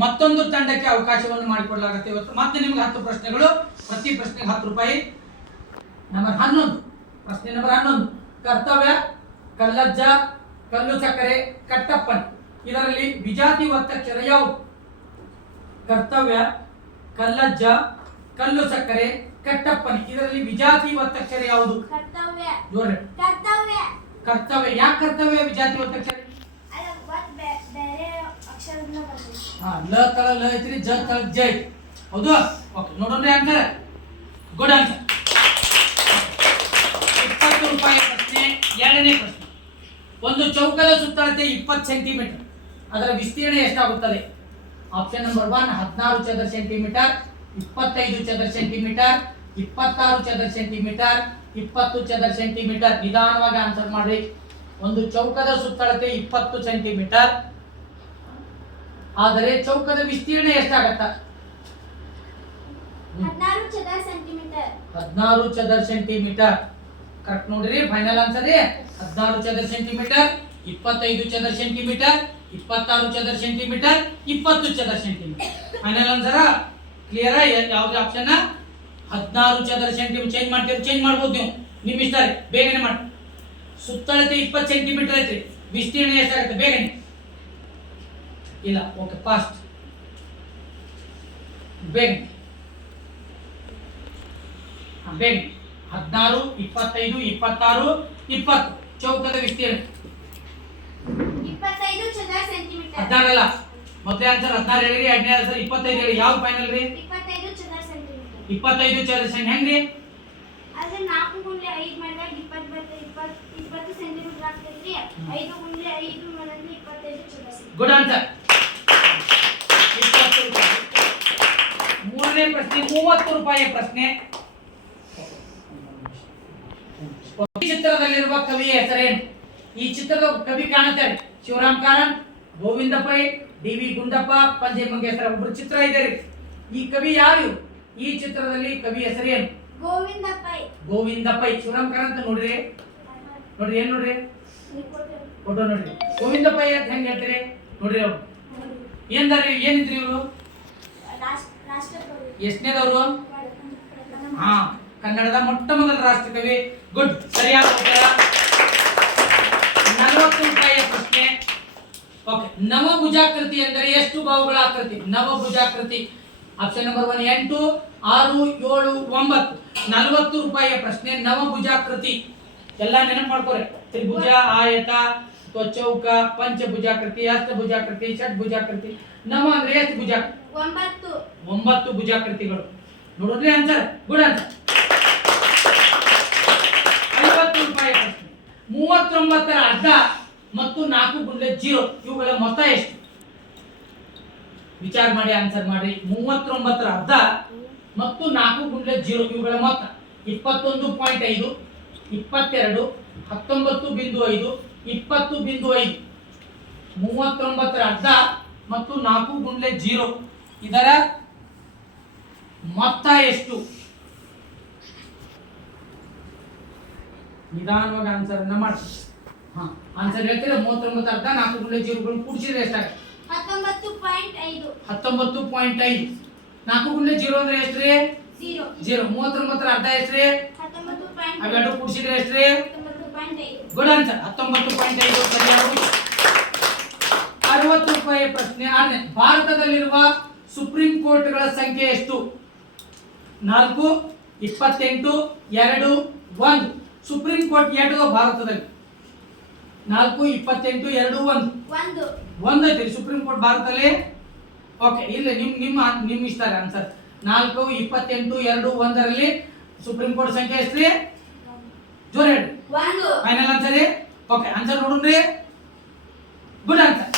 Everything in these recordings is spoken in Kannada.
ಮತ್ತೊಂದು ತಂಡಕ್ಕೆ ಅವಕಾಶವನ್ನು ಮಾಡಿಕೊಡಲಾಗುತ್ತೆ. ಇವತ್ತು ಮತ್ತೆ ನಿಮಗೆ 10 ಪ್ರಶ್ನೆಗಳು, ಪ್ರತಿ ಪ್ರಶ್ನೆಗೆ 10 ರೂಪಾಯಿ. ನಂಬರ್ 11 ಪ್ರಶ್ನೆ ನಂಬರ್ 11 ಕರ್ತವ್ಯ, ಕಲ್ಲಜ್ಜ, ಕಲ್ಲು ಸಕ್ಕರೆ, ಕಟ್ಟಪ್ಪನ್ ಇದರಲ್ಲಿ ವಿಜಾತಿ ಒತ್ತಕ್ಷರ ಯಾವುದು? ಕರ್ತವ್ಯ, ಕಲ್ಲಜ್ಜ, ಕಲ್ಲು ಸಕ್ಕರೆ, ಕಟ್ಟಪ್ಪನ್ ಇದರಲ್ಲಿ ವಿಜಾತಿ ಒತ್ತಕ್ಷರ ಯಾವುದು? ಕರ್ತವ್ಯ. ಜೋರೆ ಕರ್ತವ್ಯ. ಕರ್ತವ್ಯ. ಯಾಕೆ ಕರ್ತವ್ಯ ವಿಜಾತಿ ಒತ್ತಕ್ಷರ? ಬೇರೆ ಅಕ್ಷರದಿಂದ ಬರ್ತದೆ. ಲ ತಳ ಲ ಐತ್ರಿ, ಜ ತಳ ಜ ಐತಿ. ಹೌದು? ಓಕೆ, ನೋಡೋಣ ಆನ್ಸರ್. Good answer. 20 ರೂಪಾಯಿ ಪ್ರಶ್ನೆ. ಎರಡನೇ ಪ್ರಶ್ನೆ. ಒಂದು ಚೌಕದ ಸುತ್ತಳತೆ 20 ಸೆಂಟಿಮೀಟರ್, ಅದರ ವಿಸ್ತೀರ್ಣ ಎಷ್ಟಾಗುತ್ತದೆ? ಆಪ್ಷನ್ ನಂಬರ್ 1 16 ಚದರ ಸೆಂಟಿಮೀಟರ್, 25 ಚದರ ಸೆಂಟಿಮೀಟರ್, 26 ಚದರ ಸೆಂಟಿಮೀಟರ್, 20 ಚದರ ಸೆಂಟಿಮೀಟರ್. ನಿಧಾನವಾಗಿ ಆನ್ಸರ್ ಮಾಡ್ರಿ. ಒಂದು ಚೌಕದ ಸುತ್ತಳತೆ 20 ಸೆಂಟಿಮೀಟರ್, ಆದರೆ ಚೌಕದ ವಿಸ್ತೀರ್ಣ ಎಷ್ಟಾಗತ್ತ? 16 ಚದರ ಸೆಂಟಿಮೀಟರ್. 16 ಚದರ ಸೆಂಟಿಮೀಟರ್. ಕರೆಕ್ಟ್ ನೋಡ್ರಿ. ಫೈನಲ್ ಆನ್ಸರ್ 16 ಚದರ ಸೆಂಟಿಮೀಟರ್, 25 ಚದರ ಸೆಂಟಿಮೀಟರ್, 26 ಚದರ ಸೆಂಟಿಮೀಟರ್, 20 ಚದರ ಸೆಂಟಿಮೀಟರ್. Final answer clear? ಯಾವ್ದು ಆಪ್ಷನ್? 16 ಚದರ ಸೆಂಟಿಮೀಟರ್. ಚೇಂಜ್ ಮಾಡ್ತೀರಿ, ಚೇಂಜ್ ಮಾಡ್ಬೋದು ನೀವು, ನಿಮ್ಮ ಇಷ್ಟ ರೀ. ಬೇಗನೆ ಮಾಡಿ. ಸುತ್ತಳತೆ 20 ಸೆಂಟಿಮೀಟರ್ ಐತ್ರಿ, ವಿಸ್ತೀರ್ಣ ಎಷ್ಟಾಗುತ್ತೆ? ಬೇಗನೆ. ಇಲ್ಲ, ಓಕೆ, ಫಾಸ್ಟ್, ಬೇಗನೆ ಬೇಗ. 16, 25, 26, 20 ಚೌಕದ ವಿಸ್ತೀರ್ಣ 25 ಚದರ ಸೆಂಟಿಮೀಟರ್. 16 ಅಲ್ಲ, ಮೊದಲೇ ಆನ್ಸರ್ 16 ಹೇಳಿರಿ, ಎರಡನೇ ಆನ್ಸರ್ 25 ಹೇಳಿ. ಯಾವ ಫೈನಲ್ ರೀ? 25 ಚದರ ಸೆಂಟಿಮೀಟರ್. 25 ಚದರ ಸೆಂಟಿಮೀಟರ್ ಹೆಂಗ್ರಿ? ಅದೇ 4 × 5 ಮಾಡಿದಾಗ 20 ಬರ್ತದೆ. 20 ಸೆಂಟಿಮೀಟರ್ ಆಗ್ತೈತ್ರಿ. 5 × 5 ಮಾಡಿದ್ರೆ 25 ಚದರ ಸೆಂಟಿಮೀಟರ್. Good answer. 20 ರೂಪಾಯಿ. ಮೂರನೇ ಪ್ರಶ್ನೆ 30 ರೂಪಾಯಿಯ ಪ್ರಶ್ನೆ. ಈ ಚಿತ್ರದಲ್ಲಿರುವ ಕವಿಯ ಹೆಸರೇನು? ಈ ಚಿತ್ರದ ಕವಿ ಕಾಣುತ್ತಾರೆ. ಶಿವರಾಮ್ ಕಾರಂತ್, ಗೋವಿಂದ ಪೈ, ಡಿ.ವಿ. ಗುಂಡಪ್ಪ, ಪಂಜೆ ಮಂಗೇಶ್ವರ. ಒಬ್ಬರು ಚಿತ್ರ ಇದೆ. ಈ ಕವಿ ಯಾರು? ಈ ಚಿತ್ರದಲ್ಲಿ ಕವಿ ಹೆಸರೇನು? ಗೋವಿಂದ ಪೈ. ಗೋವಿಂದ ಪೈ. ಶಿವರಾಮ್ ಕಾರಂತ್ ನೋಡ್ರಿ, ನೋಡ್ರಿ, ಏನ್ ನೋಡ್ರಿ? ಫೋಟೋ ನೋಡ್ರಿ. ಗೋವಿಂದ ಪೈ ಅಂತ ಹೆಂಗ್ ಹೇಳ್ತೀರಿ? ನೋಡ್ರಿ, ಅವ್ರು ಏನಿದ್ರಿ ಇವರು? ಎಷ್ಟನೇದವರು? ಹಾ, ಕನ್ನಡದ ಮೊಟ್ಟ ಮೊದಲ ರಾಷ್ಟ್ರಕವಿ. ಗುಡ್, ಸರಿಯಾದ ಉತ್ತರ. 40 ರೂಪಾಯಿಯ ಪ್ರಶ್ನೆ. ಓಕೆ, ನವಭುಜಾಕೃತಿ ಎಂದರೆ ಎಷ್ಟು ಬಾಹುಗಳ ಆಕೃತಿ? ನವಭುಜಾಕೃತಿ. Option number 1 8, 6, 7, 9. 40 ರೂಪಾಯಿಯ ಪ್ರಶ್ನೆ. ನವಭುಜಾಕೃತಿ ಎಲ್ಲ ನೆನಪು ಮಾಡ್ಕೋರಿ. ತ್ರಿಭುಜ, ಆಯತ, ಚೌಕ, ಪಂಚಭುಜಾಕೃತಿ, ಅಷ್ಟಭುಜಾಕೃತಿ, ಷಡ್ಭುಜಾಕೃತಿ. ನವ ಅಂದ್ರೆ ಎಷ್ಟು ಭುಜ? 9 ಭುಜಾಕೃತಿಗಳು. ನೋಡೋದ್ರಿ ಆನ್ಸರ್. Good answer. 50 ರೂಪಾಯಿ ಪ್ರಶ್ನೆ. 39ರ ಅರ್ಧ ಮತ್ತು 4/0 ಇವುಗಳ ಮೊತ್ತ ಎಷ್ಟು? ವಿಚಾರ ಮಾಡಿ ಆನ್ಸರ್ ಮಾಡಿ. 39ರ ಅರ್ಧ ಮತ್ತು 4/0 ಇವುಗಳ ಮೊತ್ತ 21.5, 22, 19.5, 20.5. 39ರ ಅರ್ಧ ಮತ್ತು 4/0 ಇದರ ಮೊತ್ತ ಎಷ್ಟು? ನಿಧಾನವಾಗಿ ಆನ್ಸರ್ ಅನ್ನ ಮಾಡಿ. ಹಾ, ಆನ್ಸರ್ ಹೇಳ್ತೀರಾ? 39 ಅರ್ಧ 4/0 ಕೂಡಿಸಿದ್ರೆ ಎಷ್ಟಾಗುತ್ತೆ? 19.5. 19.5. 4/0 ಅಂದ್ರೆ ಎಷ್ಟ್ರಿ? 0. 39ರ ಅರ್ಧ ಎಷ್ಟ್ರಿ? 19.5. ಅವೆರಡು ಕೂಡಿಸಿದ್ರೆ ಎಷ್ಟ್ರಿ? 19.5. Good answer. 19.5 ಸರಿಯಾದ ಉತ್ತರ. 60 ರೂಪಾಯಿ ಪ್ರಶ್ನೆ. ಭಾರತದಲ್ಲಿರುವ ಸುಪ್ರೀಂ ಕೋರ್ಟ್ಗಳ ಸಂಖ್ಯೆ ಎಷ್ಟು? 4, 28, 2, 1. ಸುಪ್ರೀಂ ಕೋರ್ಟ್ ಎಷ್ಟು ಭಾರತದಲ್ಲಿ? 4, 28, 2, 1. 1 ಐತಿ ಸುಪ್ರೀಂ ಕೋರ್ಟ್ ಭಾರತದಲ್ಲಿ. ಓಕೆ, ಇಲ್ಲ, ನಿಮ್ಮ ಇಷ್ಟ ಆನ್ಸರ್. 4, 28, 2, 1ರಲ್ಲಿ ಸುಪ್ರೀಂ ಕೋರ್ಟ್ ಸಂಖ್ಯೆ ಎಷ್ಟ್ರಿ? ಜೋರ್ ಹೇಳಿ. 1. Final answer. ಓಕೆ, ಆನ್ಸರ್ ನೋಡ್ರಿ. Good answer.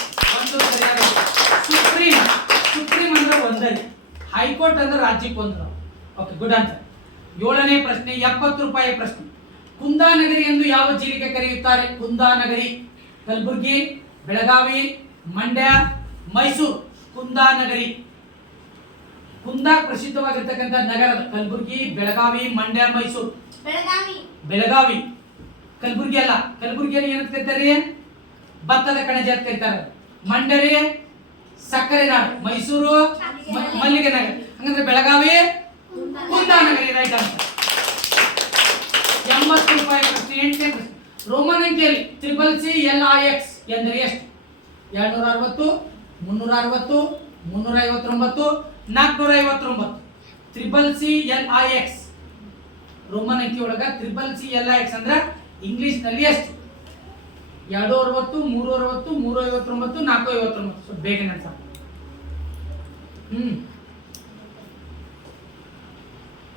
ಸುಪ್ರೀಂ ಅಂದ್ರೆ ಒಂದರಿ, ಹೈಕೋರ್ಟ್ ಅಂದ್ರೆ ರಾಜ್ಯಕ್ಕೆ ಒಂದು. Okay, good answer. 7ನೇ ಪ್ರಶ್ನೆ 70 ರೂಪಾಯಿ ಪ್ರಶ್ನೆ. ಕುಂದಾನಗರಿ ಎಂದು ಯಾವ ಜಿಲ್ಲೆಗೆ ಕರೆಯುತ್ತಾರೆ? ಕುಂದಾನಗರಿ. ಕಲಬುರಗಿ, ಬೆಳಗಾವಿ, ಮಂಡ್ಯ, ಮೈಸೂರು. ಕುಂದಾನಗರಿ. ಕುಂದ ಪ್ರಸಿದ್ಧವಾಗಿರ್ತಕ್ಕಂಥ ನಗರ. ಕಲಬುರಗಿ, ಬೆಳಗಾವಿ, ಮಂಡ್ಯ, ಮೈಸೂರು. ಬೆಳಗಾವಿ. ಕಲಬುರಗಿ ಅಲ್ಲ. ಕಲಬುರಗಿಯಲ್ಲಿ ಏನಂತ ಕರೀತಾರೆ? ಭತ್ತದ ಕಣಜ ಅಂತ ಕರೀತಾರೆ. ಮಂಡ್ಯ ಸಕ್ಕರೆ ನಾಡು. ಮೈಸೂರು ಮಲ್ಲಿಗೆ ನಗರ. ಹಂಗಂದ್ರೆ ಬೆಳಗಾವಿ ಕುಂದಾನಗರಿ. Right answer. 80 ರೂಪಾಯಿ ಪ್ರಶ್ನೆ. 8ನೇ ಪ್ರಶ್ನೆ. ರೋಮನ್ ಅಂಕಿಯಲ್ಲಿ CCCLIX ಎಂದರೆ ಎಷ್ಟು? 260, 360, 359, 459. CCCLIX ರೋಮನ್ ಅಂಕಿ ಒಳಗ CCCLIX ಅಂದ್ರೆ ಇಂಗ್ಲಿಷ್ ನಲ್ಲಿ ಎಷ್ಟು? 260, 360, 359, 459. ಸೊ ಬೇಗನೆ ಆನ್ಸರ್.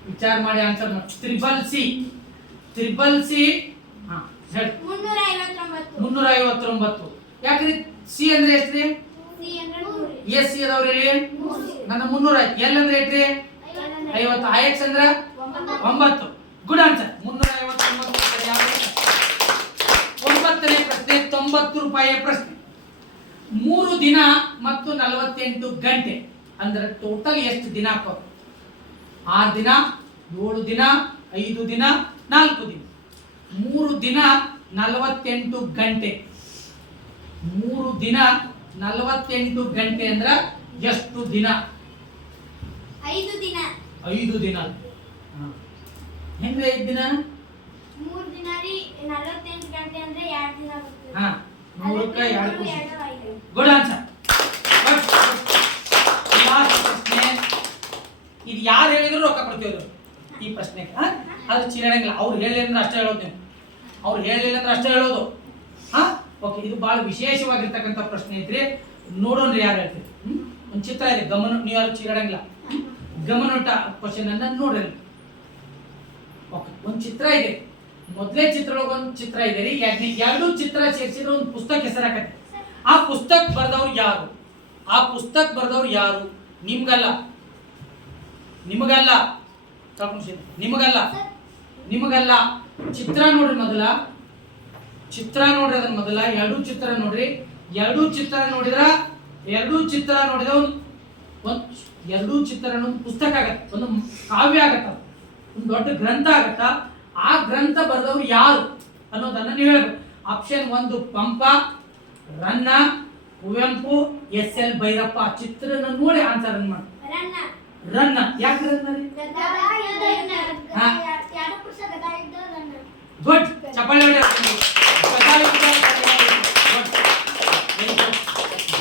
ವಿಚಾರ ಮಾಡಿ ಆನ್ಸರ್ ಮಾಡಿ. CCC ಹಾ ಹೇಳಿ. 359. ಯಾಕ್ರಿ ಸಿ ಅಂದ್ರೆ ಎಷ್ಟ್ರಿ? ಎಸ್ ಸಿ ಅದವ್ರಿ ಹೇಳಿ. ನನ್ನ 300 ಆಯ್ತು. ಎಲ್ ಅಂದ್ರೆ ಎಷ್ಟ್ರಿ? 50. IX ಅಂದ್ರೆ 9. Good answer. 359 ಸರಿಯಾದ ಉತ್ತರ. 9ನೇ ಪ್ರಶ್ನೆ. 90 ರೂಪಾಯಿಯ ಪ್ರಶ್ನೆ. 3 ದಿನ ಮತ್ತು 48 ಗಂಟೆ ಅಂದ್ರೆ ಟೋಟಲ್ ಎಷ್ಟು ದಿನ ಹಾಕೋದು? 6 ದಿನ, 7 ದಿನ, 5 ದಿನ, 4 ದಿನ. 3 ದಿನ 48 ಗಂಟೆ. 3 ದಿನ 48 ಗಂಟೆ ಅಂದ್ರೆ ಎಷ್ಟು ದಿನ? 5 ದಿನ. 5 ದಿನ. ಹೆಂಗ 5 ದಿನ? 3 ದಿನ ರೀ 48 ಗಂಟೆ ಅಂದ್ರೆ 2 ದಿನ ಬರ್ತದೆ. ಹಾ 3ಕ್ಕೆ 2 5. Good answer. ಲಾಸ್ಟ್ ಪ್ರಶ್ನೆ. ಇದು ಯಾರು ಹೇಳಿದ್ರು ರೊಕ್ಕ ಕೊಡ್ತೀವಿ ಈ ಪ್ರಶ್ನೆಗೆ. ಅದು ಚಿನ್ನಡಂಗಿಲ್ಲ. ಅವ್ರು ಹೇಳಿಲ್ಲ ಅಂದ್ರೆ ಅಷ್ಟೇ ಹೇಳೋದು ನೀವು. ಅವ್ರು ಹೇಳಿಲ್ಲ ಅಂದ್ರೆ ಅಷ್ಟೇ ಹೇಳೋದು. ಹಾ ಓಕೆ. ಇದು ಬಹಳ ವಿಶೇಷವಾಗಿರ್ತಕ್ಕಂಥ ಪ್ರಶ್ನೆ ಐತ್ರಿ. ನೋಡೋಣ್ರಿ ಯಾರು ಹೇಳ್ತೀರಿ. ಒಂದು ಚಿತ್ರ ಇದೆ ಗಮನ. ನೀವು ಯಾರು ಚಿನ್ನಡಂಗಿಲ್ಲ. ಗಮನೊಟ್ಟ ಕ್ವಶನ್ ಅನ್ನ ನೋಡ್ರಿ. ಓಕೆ. ಒಂದು ಚಿತ್ರ ಇದೆ. ಮೊದಲೇ ಚಿತ್ರದೊಳಗೆ ಒಂದು ಚಿತ್ರ ಇದೆ ರೀ. 2 ಚಿತ್ರ ಸೇರಿಸಿದ್ರೆ ಒಂದು ಪುಸ್ತಕ ಹೆಸರಾಕತ್ತೆ. ಆ ಪುಸ್ತಕ ಬರೆದವ್ರು ಯಾರು? ಆ ಪುಸ್ತಕ ಬರೆದವ್ರು ಯಾರು? ನಿಮ್ಗಲ್ಲ, ನಿಮಗಲ್ಲ, ನಿಮಗಲ್ಲ, ನಿಮಗಲ್ಲ. ಚಿತ್ರ ನೋಡ್ರಿ ಮೊದಲ. ಚಿತ್ರ ನೋಡ್ರಿ. ಅದನ್ನ ಮೊದಲ 2 ಚಿತ್ರ ನೋಡ್ರಿ. 2 ಚಿತ್ರ ನೋಡಿದ್ರ 2 ಚಿತ್ರ ನೋಡಿದ ಒಂದು 2 ಚಿತ್ರ ಅನ್ನೋದು ಪುಸ್ತಕ ಆಗತ್ತೆ. ಒಂದು ಕಾವ್ಯ ಆಗತ್ತ. ಒಂದು ದೊಡ್ಡ ಗ್ರಂಥ ಆಗತ್ತ. ಆ ಗ್ರಂಥ ಬರೆದವ್ರು ಯಾರು ಅನ್ನೋದನ್ನ ನೀವು ಹೇಳ್ಬೇಕು. ಆಪ್ಷನ್ 1 ಪಂಪ, ರನ್ನ, ಕುವೆಂಪು, SL ಭೈರಪ್ಪ. ಚಿತ್ರನ ನೋಡಿ ಆನ್ಸರ್ ಅನ್ನು ಮಾಡಿ. ರನ್ನ. ಯಾಕೆ ರನ್ನ ರೀ? ಗುಡ್. ಚಪ್ಪಾಳೆ ಹೊಡಿ.